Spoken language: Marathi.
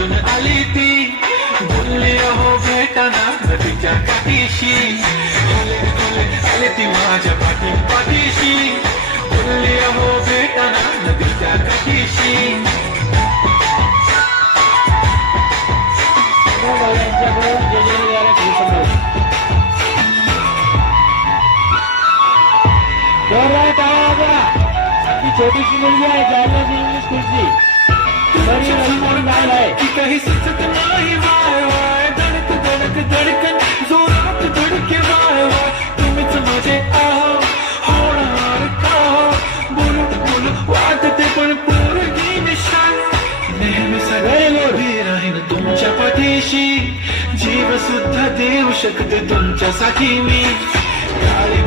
चालून आली ती, बोलली अहो भेटाना नदीच्या काठीशी, आले ती माझ्या पाठीशी, बोलली अहो भेटाना नदीच्या काठीशी. छोटीशी मुलगी आहे जायला इंग्लिश स्कूलची की काही सुचत नाही वाय वाय, धडक धडक धडकन जोरात धडके वाय वाय, तुम्हीच माझे आहो होणार का हो, बोलू बोलू वाटते पण पोरगी निशान, नेहमी सगळे राहीन तुमच्या पाठीशी, जीव सुद्धा देऊ शकते तुमच्यासाठी मी, काळी